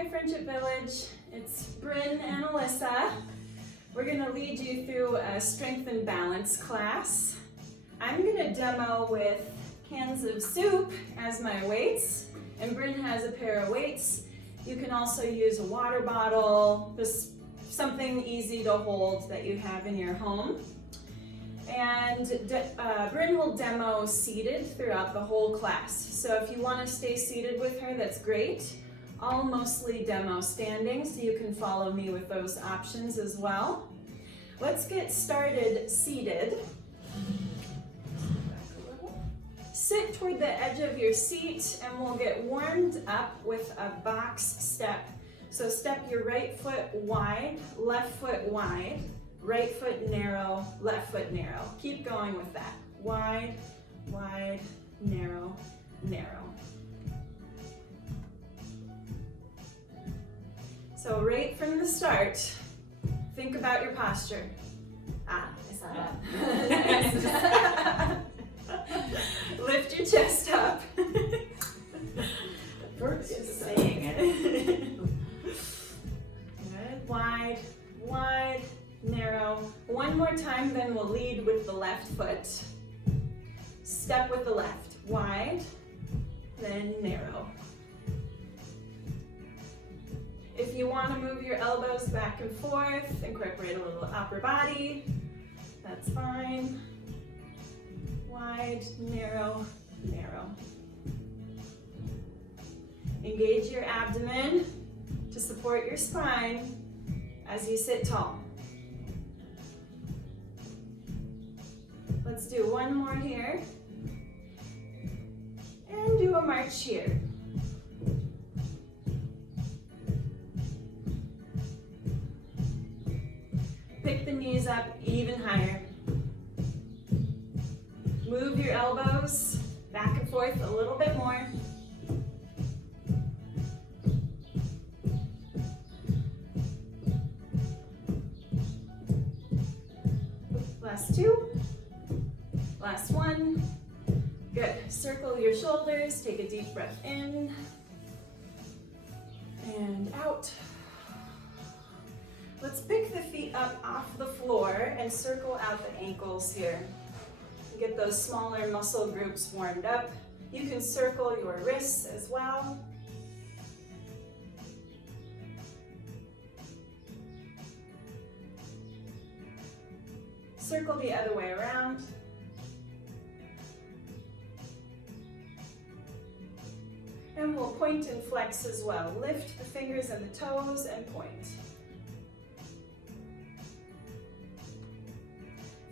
Hi Friendship Village, it's Bryn and Alyssa. We're going to lead you through a strength and balance class. I'm going to demo with cans of soup as my weights, and Bryn has a pair of weights. You can also use a water bottle, just something easy to hold that you have in your home. And Bryn will demo seated throughout the whole class. So if you want to stay seated with her, that's great. I'll mostly demo standing, so you can follow me with those options as well. Let's get started seated. Sit toward the edge of your seat and we'll get warmed up with a box step. So step your right foot wide, left foot wide, right foot narrow, left foot narrow. Keep going with that. Wide, wide, narrow, narrow. So right from the start, think about your posture. I saw that. Lift your chest up. Just saying it. Good. Wide, wide, narrow. One more time, then we'll lead with the left foot. Step with the left. Wide, then narrow. If you want to move your elbows back and forth, incorporate a little upper body, that's fine. Wide, narrow, narrow. Engage your abdomen to support your spine as you sit tall. Let's do one more here. And do a march here. Pick the knees up even higher. Move your elbows back and forth a little bit more. Last two. Last one. Good. Circle your shoulders. Take a deep breath in and out. Let's pick the feet up off the floor and circle out the ankles here. Get those smaller muscle groups warmed up. You can circle your wrists as well. Circle the other way around. And we'll point and flex as well. Lift the fingers and the toes and point.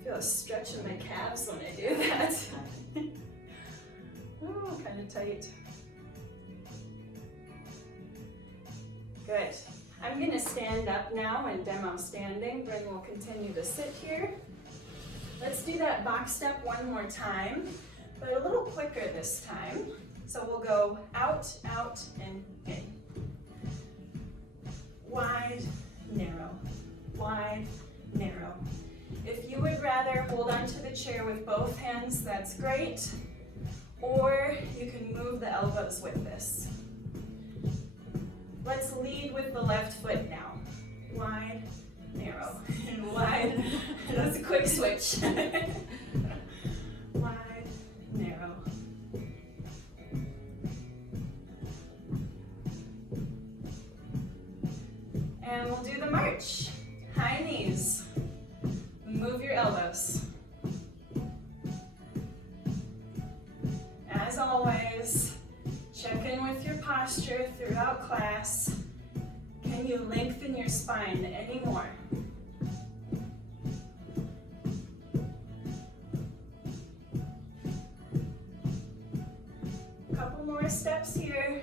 I feel a stretch in my calves when I do that. Oh, kind of tight. Good. I'm going to stand up now and demo standing. Bryn will continue to sit here. Let's do that box step one more time, but a little quicker this time. So we'll go out, out, and in. Wide, narrow, wide, narrow. If you would rather hold onto the chair with both hands, that's great. Or you can move the elbows with this. Let's lead with the left foot now. Wide, narrow, and wide. That's a quick switch. Wide, narrow. And we'll do the march. High knees. Move your elbows. As always, check in with your posture throughout class. Can you lengthen your spine any more? Couple more steps here.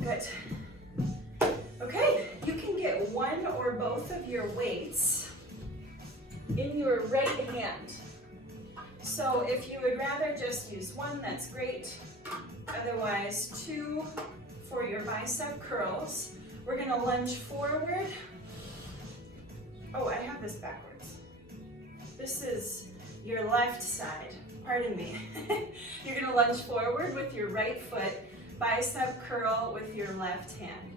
Good. Okay, you can get one or both of your weights in your right hand. So if you would rather just use one, that's great. Otherwise, two for your bicep curls. We're gonna lunge forward. Oh, I have this backwards. This is your left side. pardon me. You're gonna lunge forward with your right foot, bicep curl with your left hand.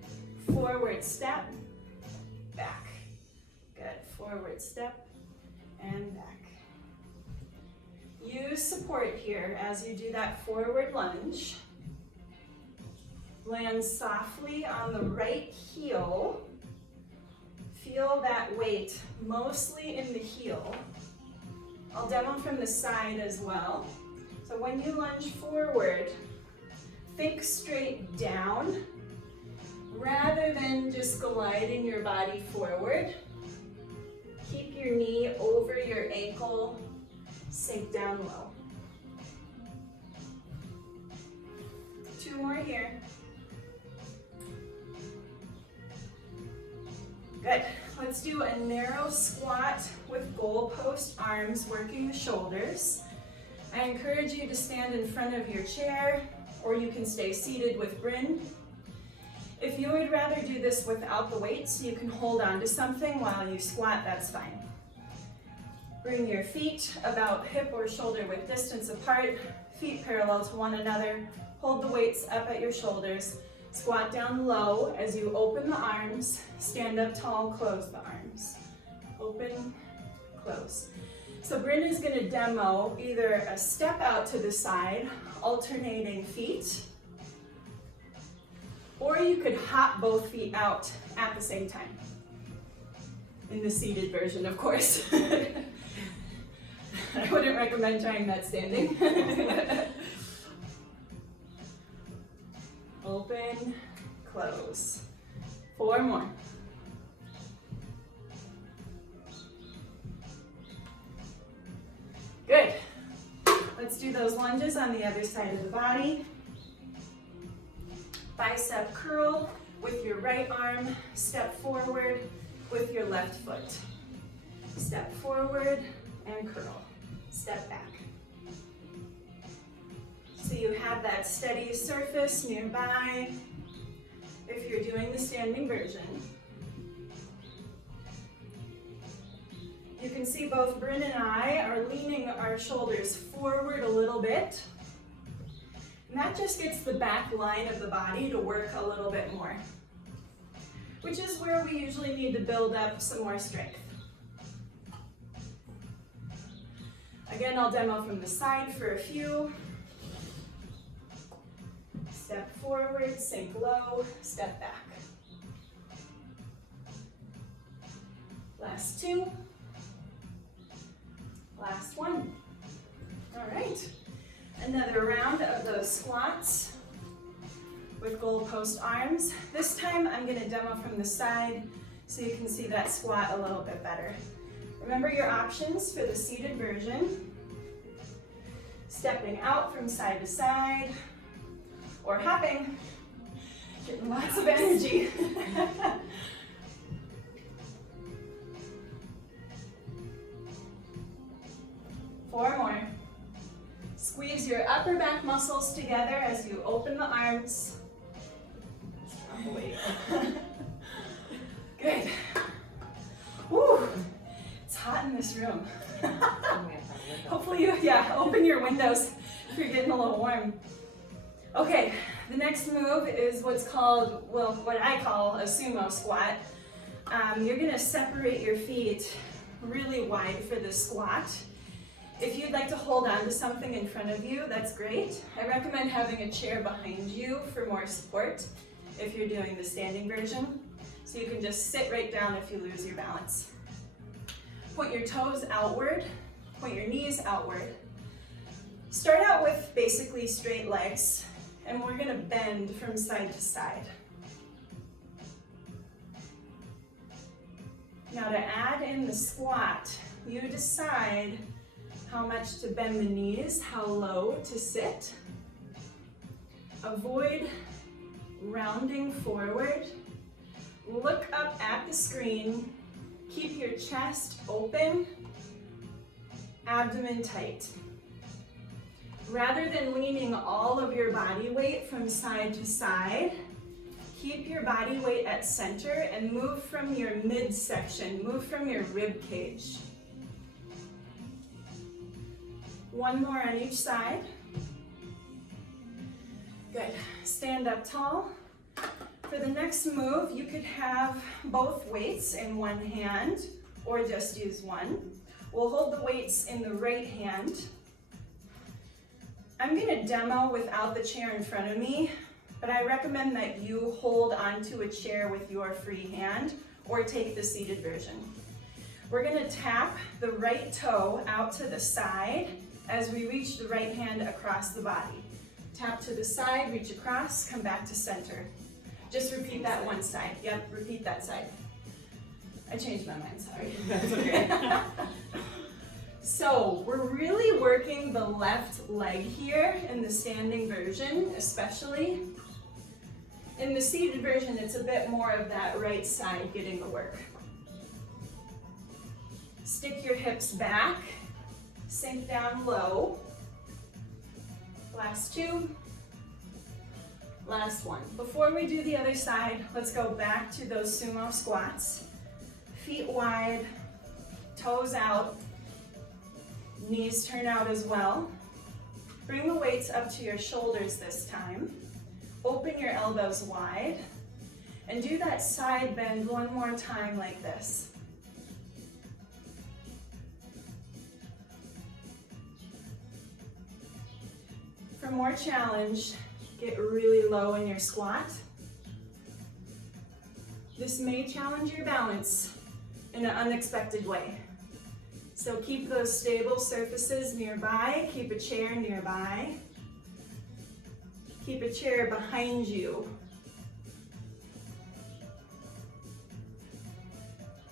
Forward step, back. Good, forward step and back. Use support here as you do that forward lunge. Land softly on the right heel. Feel that weight mostly in the heel. I'll demo from the side as well. So when you lunge forward, think straight down rather than just gliding your body forward. Keep your knee over your ankle, sink down low. 2 more here. Good. Let's do a narrow squat with goalpost arms working the shoulders. I encourage you to stand in front of your chair, or you can stay seated with Bryn. If you would rather do this without the weights, you can hold on to something while you squat, that's fine. Bring your feet about hip or shoulder width distance apart, feet parallel to one another. Hold the weights up at your shoulders. Squat down low as you open the arms, stand up tall, close the arms. Open, close. So Bryn is gonna demo either a step out to the side, alternating feet, or you could hop both feet out at the same time. In the seated version, of course. I wouldn't recommend trying that standing. Open, close. 4 more. Good. Let's do those lunges on the other side of the body. Bicep curl with your right arm. Step forward with your left foot. Step forward and curl. Step back. So you have that steady surface nearby if you're doing the standing version. You can see both Bryn and I are leaning our shoulders forward a little bit. And that just gets the back line of the body to work a little bit more, which is where we usually need to build up some more strength. Again, I'll demo from the side for a few. Step forward, sink low, step back. Last 2. Last 1. All right. Another round of those squats with goalpost arms. This time I'm going to demo from the side so you can see that squat a little bit better. Remember your options for the seated version. Stepping out from side to side, or hopping, getting lots of energy. 4 more. Squeeze your upper back muscles together as you open the arms. Good. Woo, it's hot in this room. Hopefully you, open your windows if you're getting a little warm. Okay, the next move is what's called, what I call a sumo squat. You're gonna separate your feet really wide for this squat. If you'd like to hold on to something in front of you, that's great. I recommend having a chair behind you for more support if you're doing the standing version. So you can just sit right down if you lose your balance. Point your toes outward, point your knees outward. Start out with basically straight legs, and we're gonna bend from side to side. Now to add in the squat, you decide how much to bend the knees, how low to sit. Avoid rounding forward. Look up at the screen. Keep your chest open, abdomen tight. Rather than leaning all of your body weight from side to side, keep your body weight at center and move from your midsection, move from your rib cage. One more on each side. Good. Stand up tall. For the next move, you could have both weights in one hand or just use one. We'll hold the weights in the right hand. I'm going to demo without the chair in front of me, but I recommend that you hold onto a chair with your free hand or take the seated version. We're going to tap the right toe out to the side as we reach the right hand across the body. Tap to the side, reach across, come back to center. Just repeat that one side. Yep, repeat that side. I changed my mind, sorry. That's okay. So we're really working the left leg here in the standing version, especially. In the seated version, it's a bit more of that right side getting the work. Stick your hips back, sink down low. Last two. Last one. Before we do the other side, let's go back to those sumo squats. Feet wide, toes out, knees turn out as well. Bring the weights up to your shoulders this time. Open your elbows wide and do that side bend one more time like this. For more challenge, get really low in your squat. This may challenge your balance in an unexpected way. So keep those stable surfaces nearby, keep a chair nearby. Keep a chair behind you.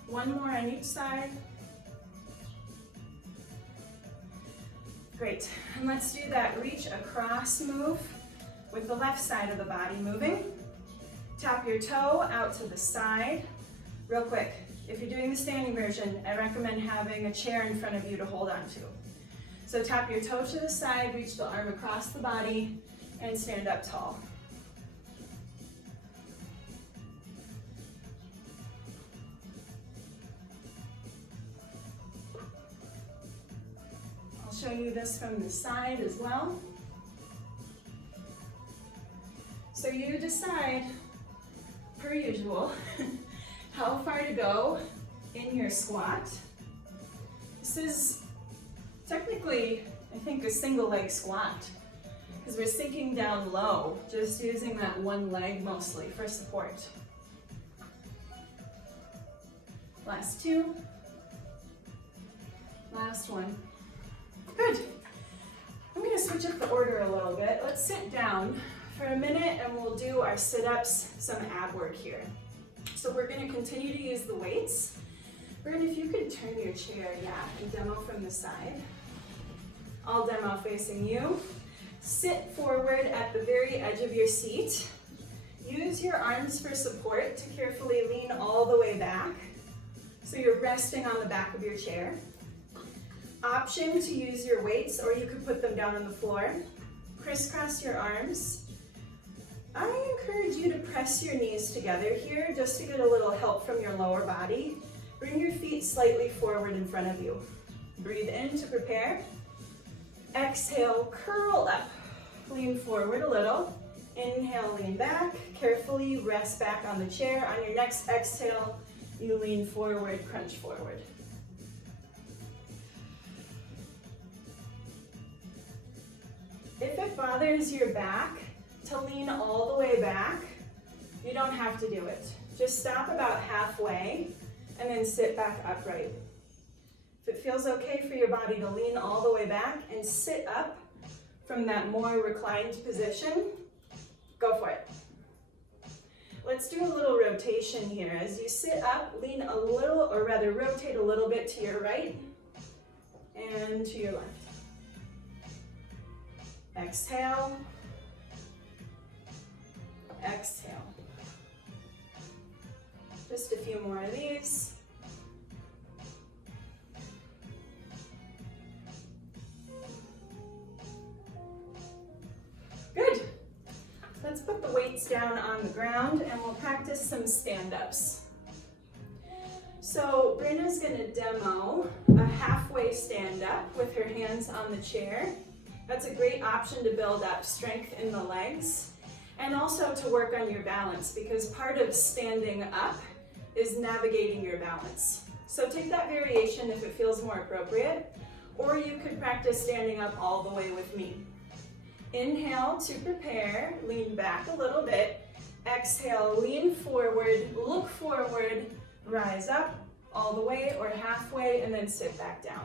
One more on each side. Great, and let's do that reach across move with the left side of the body moving. Tap your toe out to the side. Real quick, if you're doing the standing version, I recommend having a chair in front of you to hold on to. So tap your toe to the side, reach the arm across the body, and stand up tall. I'll show you this from the side as well. So you decide, per usual, how far to go in your squat. This is technically, I think, a single leg squat because we're sinking down low, just using that one leg mostly for support. Last two. Last one. Good. I'm going to switch up the order a little bit. Let's sit down for a minute and we'll do our sit-ups, some ab work here. So we're going to continue to use the weights. Bryn, if you could turn your chair, and demo from the side. I'll demo facing you. Sit forward at the very edge of your seat. Use your arms for support to carefully lean all the way back. So you're resting on the back of your chair. Option to use your weights, or you could put them down on the floor. Crisscross your arms. I encourage you to press your knees together here just to get a little help from your lower body. Bring your feet slightly forward in front of you. Breathe in to prepare. Exhale, curl up. Lean forward a little. Inhale, lean back. Carefully rest back on the chair. On your next exhale, you lean forward, crunch forward. If it bothers your back to lean all the way back, you don't have to do it. Just stop about halfway and then sit back upright. If it feels okay for your body to lean all the way back and sit up from that more reclined position, go for it. Let's do a little rotation here. As you sit up, lean a little, or rather rotate a little bit to your right and to your left. Exhale. Exhale. Just a few more of these. Good. Let's put the weights down on the ground and we'll practice some stand-ups. So Brenna's gonna demo a halfway stand up with her hands on the chair. That's a great option to build up strength in the legs and also to work on your balance, because part of standing up is navigating your balance. So take that variation if it feels more appropriate, or you could practice standing up all the way with me. Inhale to prepare, lean back a little bit. Exhale, lean forward, look forward, rise up all the way or halfway, and then sit back down.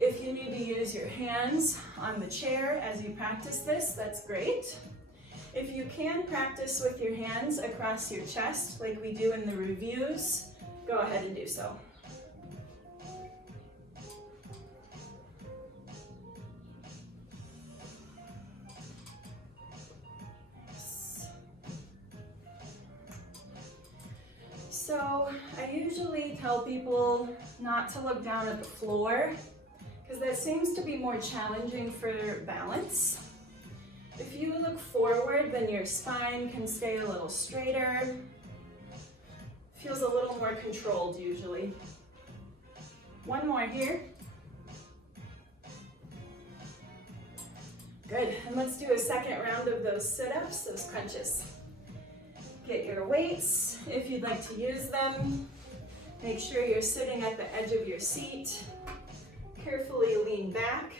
If you need to use your hands on the chair as you practice this, that's great. If you can practice with your hands across your chest like we do in the reviews, go ahead and do so. So I usually tell people not to look down at the floor because that seems to be more challenging for balance. If you look forward, then your spine can stay a little straighter. Feels a little more controlled usually. One more here. Good, and let's do a second round of those sit-ups, those crunches. Get your weights if you'd like to use them. Make sure you're sitting at the edge of your seat. Carefully lean back.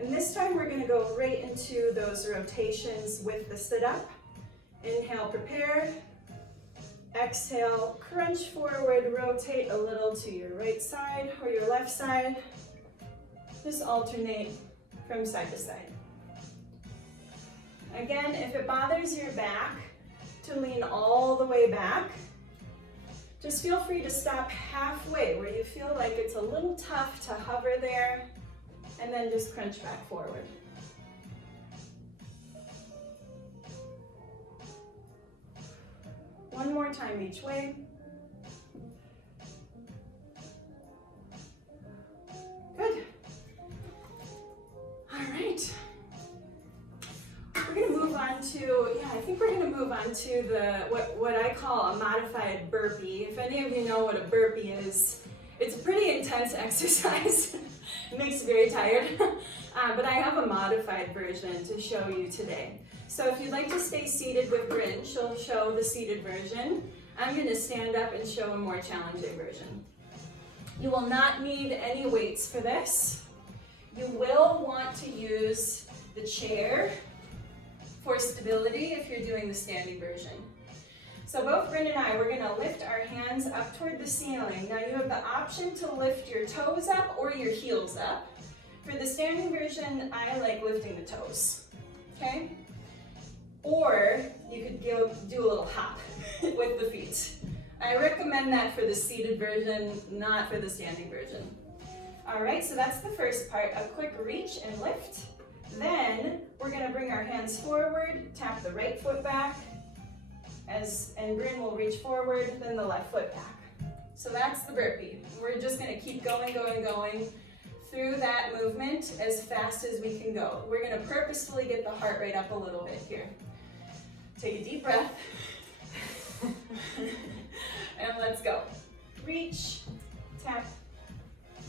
And this time we're gonna go right into those rotations with the sit-up. Inhale, prepare. Exhale, crunch forward, rotate a little to your right side or your left side. Just alternate from side to side. Again, if it bothers your back to lean all the way back, just feel free to stop halfway where you feel like it's a little tough to hover there, and then just crunch back forward. One more time each way. Good. All right. We're gonna move on to, I think we're gonna move on to what I call a modified burpee. If any of you know what a burpee is, it's a pretty intense exercise. It makes you very tired, but I have a modified version to show you today. So if you'd like to stay seated with Bryn, she'll show the seated version. I'm gonna stand up and show a more challenging version. You will not need any weights for this. You will want to use the chair for stability if you're doing the standing version. So both Bryn and I, we're gonna lift our hands up toward the ceiling. Now you have the option to lift your toes up or your heels up. For the standing version, I like lifting the toes, okay? Or you could do a little hop with the feet. I recommend that for the seated version, not for the standing version. All right, so that's the first part, a quick reach and lift. Then we're gonna bring our hands forward, tap the right foot back, and Bryn will reach forward, then the left foot back. So that's the burpee. We're just gonna keep going through that movement as fast as we can go. We're gonna purposefully get the heart rate up a little bit here. Take a deep breath. And let's go. Reach, tap,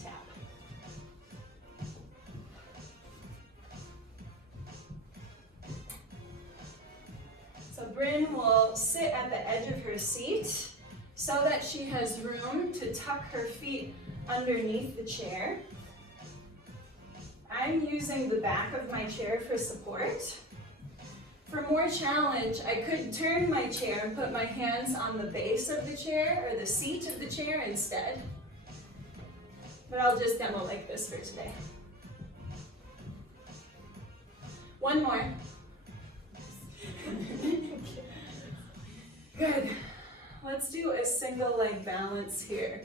tap. So Bryn will sit at the edge of her seat so that she has room to tuck her feet underneath the chair. I'm using the back of my chair for support. For more challenge, I could turn my chair and put my hands on the base of the chair or the seat of the chair instead. But I'll just demo like this for today. One more. Good. Let's do a single leg balance here.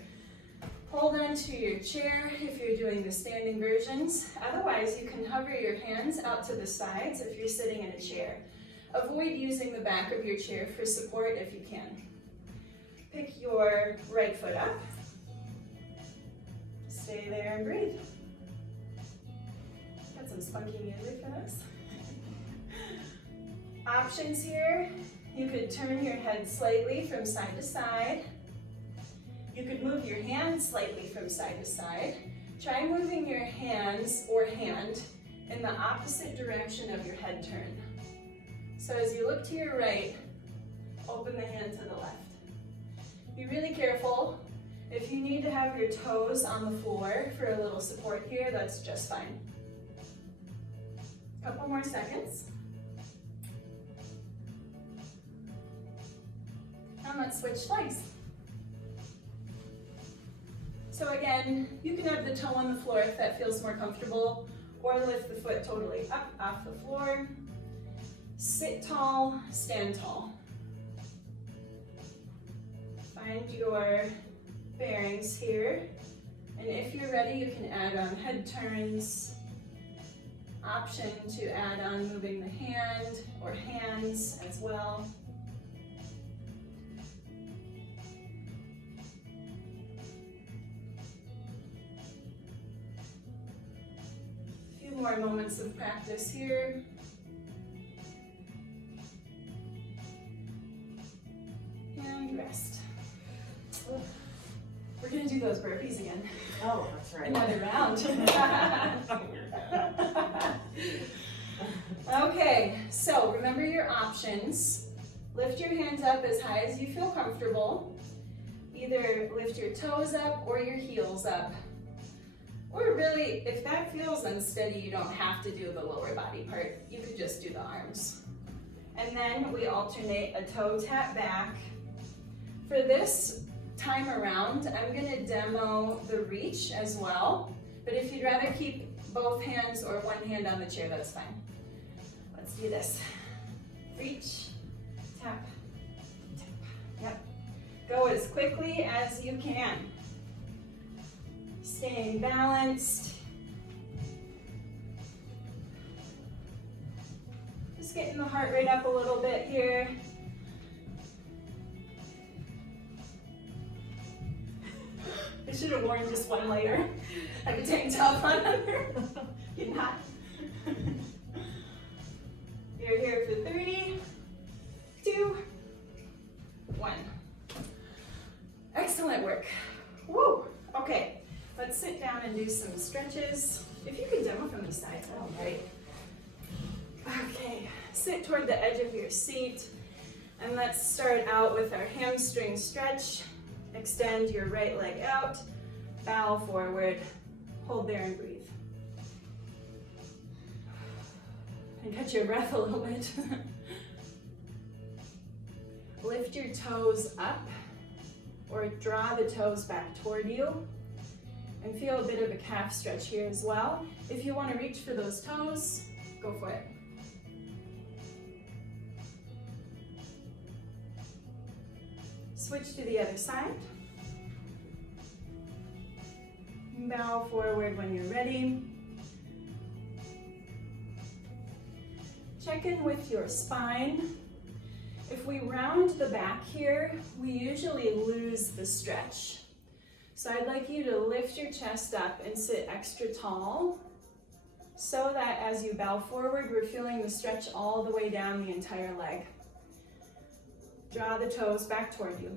Hold on to your chair if you're doing the standing versions. Otherwise, you can hover your hands out to the sides if you're sitting in a chair. Avoid using the back of your chair for support if you can. Pick your right foot up. Stay there and breathe. Got some spunky music for this. Options here. You could turn your head slightly from side to side. You could move your hands slightly from side to side. Try moving your hands or hand in the opposite direction of your head turn. So as you look to your right, open the hand to the left. Be really careful. If you need to have your toes on the floor for a little support here, that's just fine. Couple more seconds. And let's switch legs. So again, you can have the toe on the floor if that feels more comfortable, or lift the foot totally up off the floor. Sit tall, stand tall. Find your bearings here. And if you're ready, you can add on head turns. Option to add on moving the hand or hands as well. A few more moments of practice here. And rest. We're gonna do those burpees again. Oh, that's right. Another round. Okay, so remember your options. Lift your hands up as high as you feel comfortable. Either lift your toes up or your heels up. Or really, if that feels unsteady, you don't have to do the lower body part. You could just do the arms. And then we alternate a toe tap back. For this time around, I'm gonna demo the reach as well. But if you'd rather keep both hands or one hand on the chair, that's fine. Let's do this. Reach, tap, tap. Yep. Go as quickly as you can. Staying balanced. Just getting the heart rate up a little bit here. I should have worn just one layer. I have a tank top on under. Getting hot. You're here for 3, 2, 1. Excellent work. Woo! Okay, let's sit down and do some stretches. If you could demo from the side, that'll be great. Okay, sit toward the edge of your seat, and let's start out with our hamstring stretch. Extend your right leg out, bow forward, hold there and breathe. And catch your breath a little bit. Lift your toes up or draw the toes back toward you and feel a bit of a calf stretch here as well. If you want to reach for those toes, go for it. Switch to the other side. Bow forward when you're ready. Check in with your spine. If we round the back here, we usually lose the stretch. So I'd like you to lift your chest up and sit extra tall so that as you bow forward, we're feeling the stretch all the way down the entire leg. Draw the toes back toward you.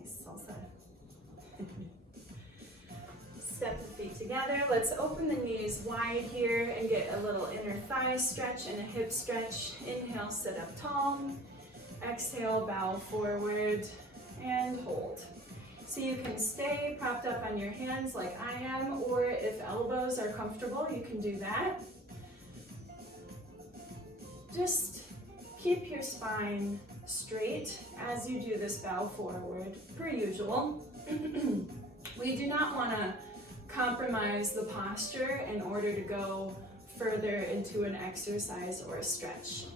Nice salsa. Step the feet together. Let's open the knees wide here and get a little inner thigh stretch and a hip stretch. Inhale, sit up tall. Exhale, bow forward and hold. So you can stay propped up on your hands like I am, or if elbows are comfortable, you can do that. Just keep your spine straight as you do this bow forward, per usual. We do not want to compromise the posture in order to go further into an exercise or a stretch.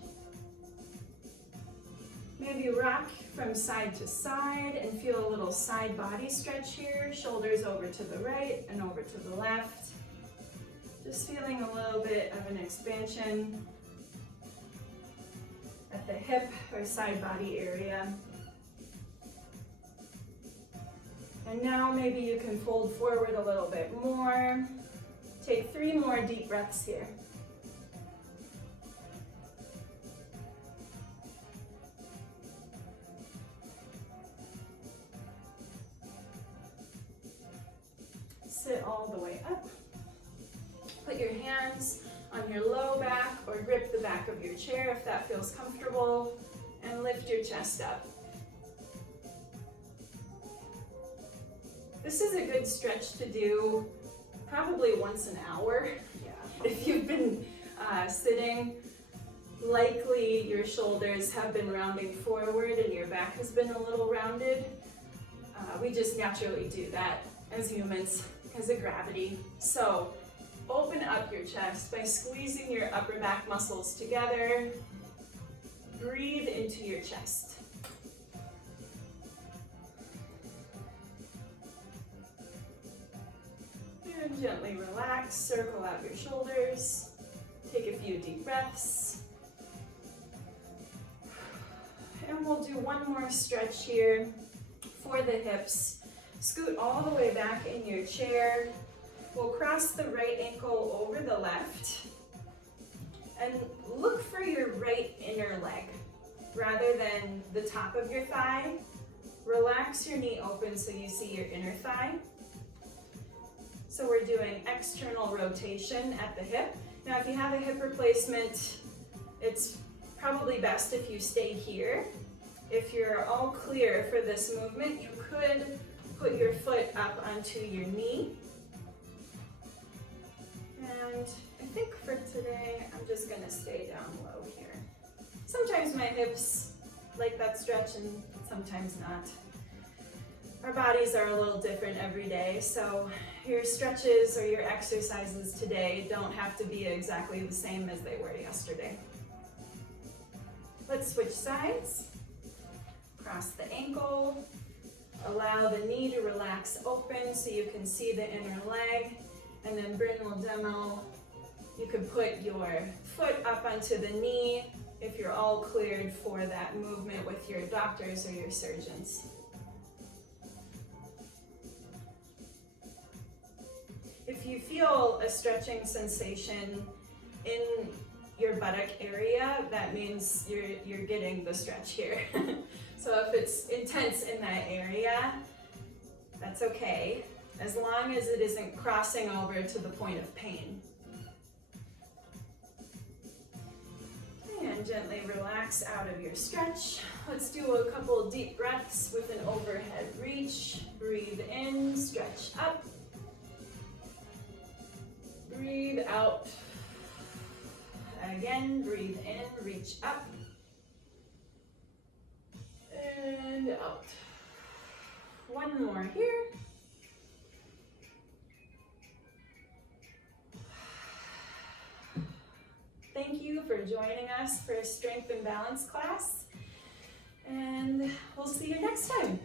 Maybe rock from side to side and feel a little side body stretch here, shoulders over to the right and over to the left. Just feeling a little bit of an expansion at the hip or side body area. And now maybe you can fold forward a little bit more. Take 3 more deep breaths here. it all the way up. Put your hands on your low back or grip the back of your chair if that feels comfortable, and lift your chest up. This is a good stretch to do probably once an hour. Yeah. If you've been sitting, likely your shoulders have been rounding forward and your back has been a little rounded. We just naturally do that as humans because of gravity. So open up your chest by squeezing your upper back muscles together. Breathe into your chest. And gently relax, circle out your shoulders. Take a few deep breaths. And we'll do one more stretch here for the hips. Scoot all the way back in your chair. We'll cross the right ankle over the left. And look for your right inner leg rather than the top of your thigh. Relax your knee open so you see your inner thigh. So we're doing external rotation at the hip. Now if you have a hip replacement, it's probably best if you stay here. If you're all clear for this movement, you could put your foot up onto your knee. And I think for today, I'm just gonna stay down low here. Sometimes my hips like that stretch and sometimes not. Our bodies are a little different every day, so your stretches or your exercises today don't have to be exactly the same as they were yesterday. Let's switch sides. Cross the ankle. Allow the knee to relax open so you can see the inner leg. And then Bryn will demo. You can put your foot up onto the knee if you're all cleared for that movement with your doctors or your surgeons. If you feel a stretching sensation in your buttock area, that means you're getting the stretch here. So if it's intense in that area, that's okay, as long as it isn't crossing over to the point of pain. And gently relax out of your stretch. Let's do a couple deep breaths with an overhead reach. Breathe in, stretch up. Breathe out. Again, breathe in, reach up. And out. One more here. Thank you for joining us for a strength and balance class. And we'll see you next time.